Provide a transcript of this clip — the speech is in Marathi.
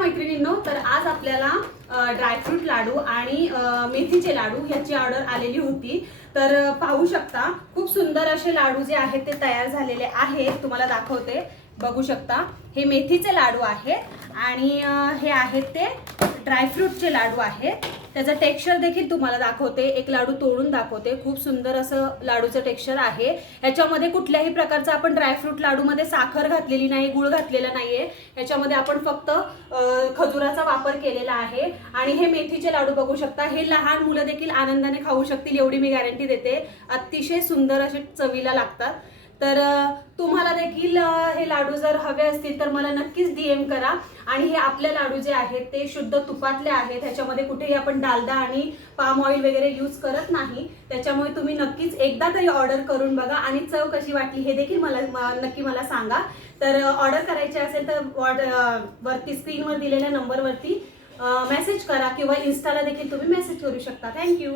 मैत्रिणींनो, तर आज आपल्याला ड्रायफ्रूट लाडू आणि मेथीचे लाडू ह्याची ऑर्डर आलेली होती। तर पाहू शकता खूप सुंदर असे लाडू जे आहेत ते तयार झालेले आहेत। तुम्हाला दाखवते, बघू शकता हे मेथीचे लाडू आहेत आणि हे आहेत ते ड्रायफ्रूटचे लाडू आहेत। त्याचं टेक्स्चर देखील तुम्हाला दाखवते, एक लाडू तोडून दाखवते। खूप सुंदर असं लाडूचं टेक्स्चर आहे। ह्याच्यामध्ये कुठल्याही प्रकारचा आपण ड्रायफ्रूट लाडूमध्ये साखर घातलेली नाही, गुळ घातलेला नाहीये। ह्याच्यामध्ये आपण फक्त खजुराचा वापर केलेला आहे। आणि हे मेथीचे लाडू बघू शकता, हे लहान मुलं देखील आनंदाने खाऊ शकतील एवढी मी गॅरंटी देते। अतिशय सुंदर असे चवीला लागतात। तर तुम्हाला देखील हे लाडू जर हवे असतील तर मला नक्कीच डीएम करा। आणि हे आपले लाडू जे आहेत ते शुद्ध तुपातले आहेत। ह्याच्यामध्ये कुठेही आपण डालडा आणि पाम ऑइल वगैरे यूज करत नाही। त्याच्यामुळे तुम्ही नक्कीच एकदा तरी ऑर्डर करून बघा आणि चव कशी वाटली हे देखील नक्की मला सांगा। तर ऑर्डर करायचे असेल तर वरती स्क्रीनवर दिलेल्या नंबरवरती मेसेज करा किंवा इन्स्टाला देखील तुम्ही मेसेज करू शकता। थँक्यू।